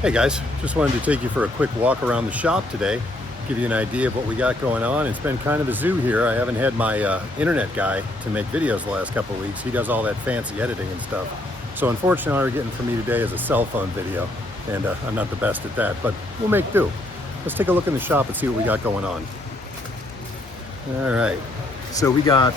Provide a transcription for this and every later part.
Hey guys, just wanted to take you for a quick walk around the shop today, give you an idea of what we got going on. It's been kind of a zoo here. I haven't had my internet guy to make videos the last couple of weeks. He does all that fancy editing and stuff. So unfortunately, all you're getting from me today is a cell phone video, and I'm not the best at that, but we'll make do. Let's take a look in the shop and see what we got going on. All right, so we got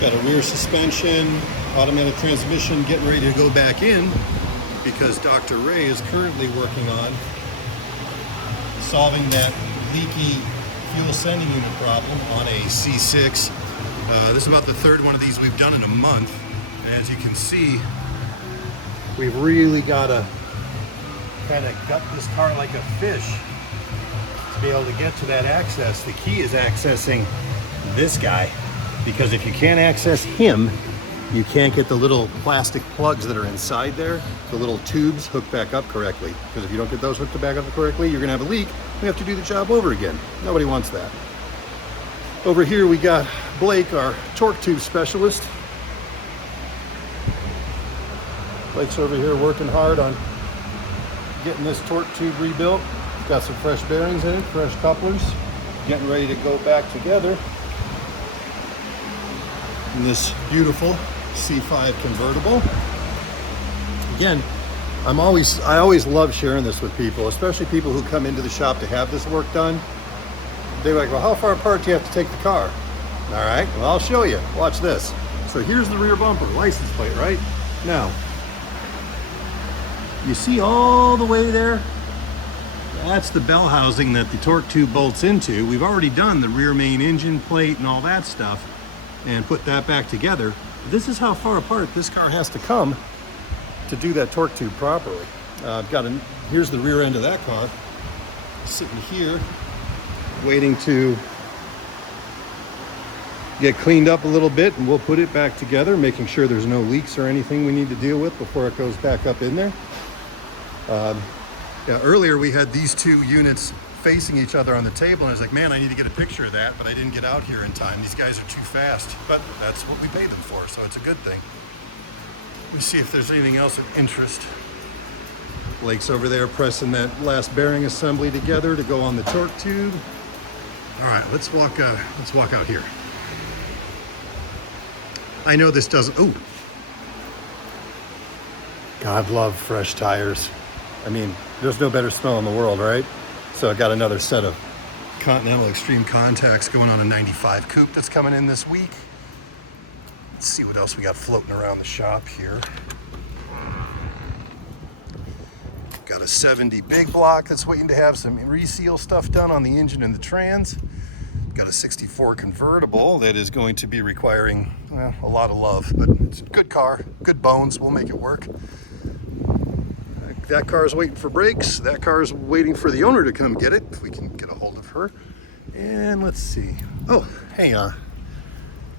got a rear suspension, automatic transmission getting ready to go back in because Dr. Ray is currently working on solving that leaky fuel sending unit problem on a C6. This is about the third one of these we've done in a month. And as you can see, we've really got to kind of gut this car like a fish to be able to get to that access. The key is accessing this guy, because if you can't access him, you can't get the little plastic plugs that are inside there, the little tubes, hooked back up correctly. Because if you don't get those hooked back up correctly, you're gonna have a leak. We have to do the job over again. Nobody wants that. Over here we got Blake, our torque tube specialist. Blake's over here working hard on getting this torque tube rebuilt. Got some fresh bearings in it, fresh couplers, getting ready to go back together in this beautiful C5 convertible. Again, I always love sharing this with people, especially people who come into the shop to have this work done. They're like, well, how far apart do you have to take the car? All right, well, I'll show you. Watch this. So here's the rear bumper, license plate, right? Now, you see all the way there? That's the bell housing that the torque tube bolts into. We've already done the rear main engine plate and all that stuff and put that back together. This is how far apart this car has to come to do that torque tube properly. Here's the rear end of that car, sitting here, waiting to get cleaned up a little bit, and we'll put it back together, making sure there's no leaks or anything we need to deal with before it goes back up in there. Earlier we had these two units facing each other on the table, and I was like, man, I need to get a picture of that, but I didn't get out here in time. These guys are too fast, but that's what we paid them for, so it's a good thing. Let me see if there's anything else of interest. Blake's over there pressing that last bearing assembly together to go on the torque tube. All right, let's walk out here. I know this doesn't, ooh. God love fresh tires. I mean, there's no better smell in the world, right? So I got another set of Continental Extreme contacts going on a 95 coupe that's coming in this week. Let's see what else we got floating around the shop here. Got a 70 big block that's waiting to have some reseal stuff done on the engine and the trans. Got a 64 convertible that is going to be requiring, well, a lot of love, but it's a good car, good bones, we'll make it work. That car is waiting for brakes. That car is waiting for the owner to come get it, if we can get a hold of her. And let's see. Oh, hang on. I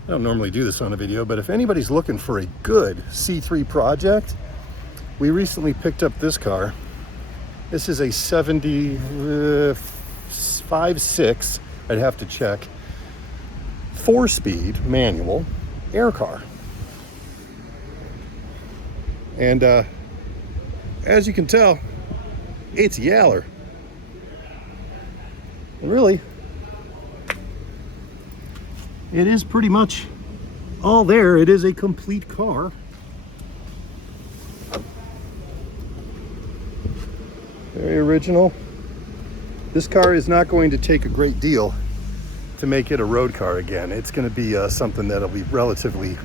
don't normally do this on a video, but if anybody's looking for a good C3 project, we recently picked up this car. This is a 75.6, I'd have to check, 4-speed manual air car. And as you can tell, it's yaller. And really, it is pretty much all there. It is a complete car. Very original. This car is not going to take a great deal to make it a road car again. It's going to be something that'll be relatively,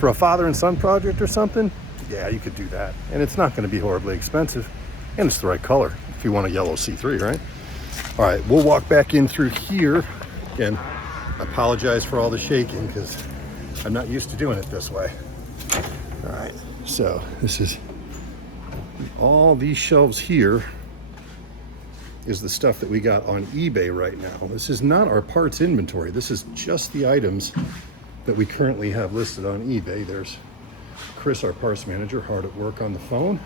for a father and son project or something, yeah, you could do that. And it's not going to be horribly expensive. And it's the right color if you want a yellow C3, right? All right, we'll walk back in through here. Again, I apologize for all the shaking because I'm not used to doing it this way. All right, so this is all these shelves here is the stuff that we got on eBay right now. This is not our parts inventory. This is just the items that we currently have listed on eBay. There's Chris, our parts manager, hard at work on the phone.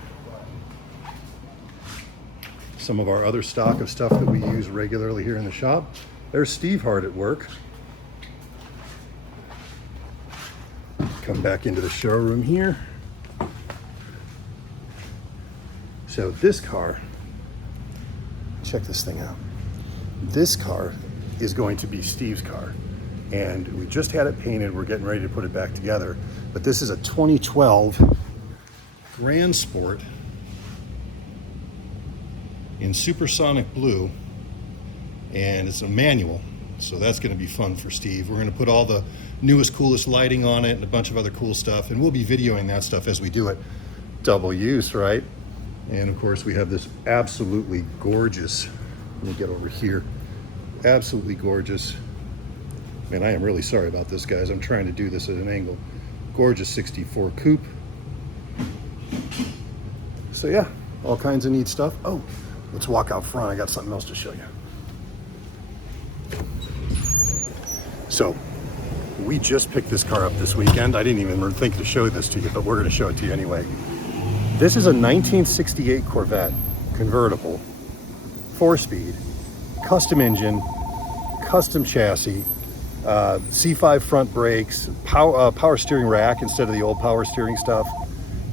Some of our other stock of stuff that we use regularly here in the shop. There's Steve hard at work. come back into the showroom here. So this car, check this thing out. This car is going to be Steve's car. And we just had it painted. We're getting ready to put it back together. But this is a 2012 Grand Sport in supersonic blue. And it's a manual. So that's going to be fun for Steve. We're going to put all the newest, coolest lighting on it and a bunch of other cool stuff. And we'll be videoing that stuff as we do it. Double use, right? And of course we have this absolutely gorgeous, let me get over here, absolutely gorgeous, man, I am really sorry about this, guys. I'm trying to do this at an angle. Gorgeous 64 coupe. So yeah, all kinds of neat stuff. Oh, let's walk out front. I got something else to show you. So we just picked this car up this weekend. I didn't even think to show this to you, but we're going to show it to you anyway. This is a 1968 Corvette convertible, 4-speed, custom engine, custom chassis, C5 front brakes, power steering rack instead of the old power steering stuff.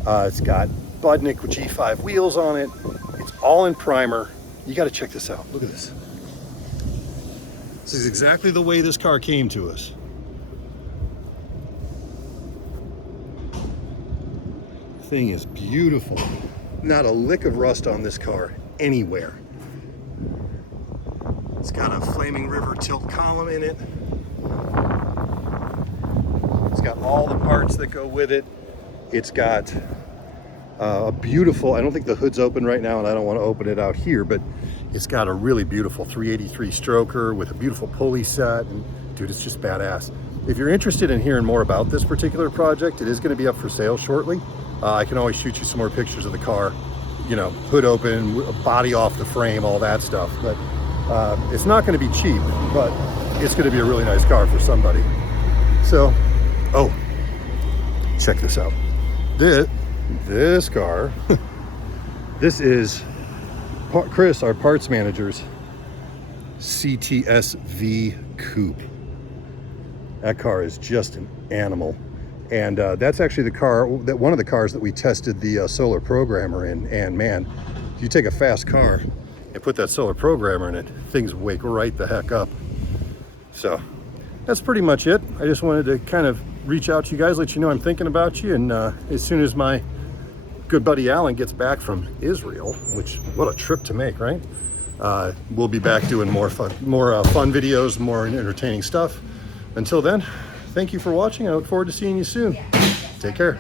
It's got Budnik with G5 wheels on it. It's all in primer. You got to check this out. Look at this. This is exactly the way this car came to us. Thing is beautiful. Not a lick of rust on this car anywhere. It's got a Flaming River tilt column in it. It's got all the parts that go with it. It's got a beautiful, I don't think the hood's open right now and I don't want to open it out here, but it's got a really beautiful 383 stroker with a beautiful pulley set, and dude, it's just badass. If you're interested in hearing more about this particular project, it is going to be up for sale shortly. I can always shoot you some more pictures of the car, you know, hood open, body off the frame, all that stuff. But it's not going to be cheap, but it's going to be a really nice car for somebody. So, oh, check this out. This car, this is Chris, our parts manager's CTS-V coupe. That car is just an animal. And that's actually the car, one of the cars that we tested the solar programmer in. And man, if you take a fast car and put that solar programmer in it, things wake right the heck up. So that's pretty much it. I just wanted to kind of reach out to you guys, let you know I'm thinking about you. And as soon as my good buddy Alan gets back from Israel, which, what a trip to make, right? We'll be back doing more fun videos, more entertaining stuff. Until then, thank you for watching. I look forward to seeing you soon. Take care.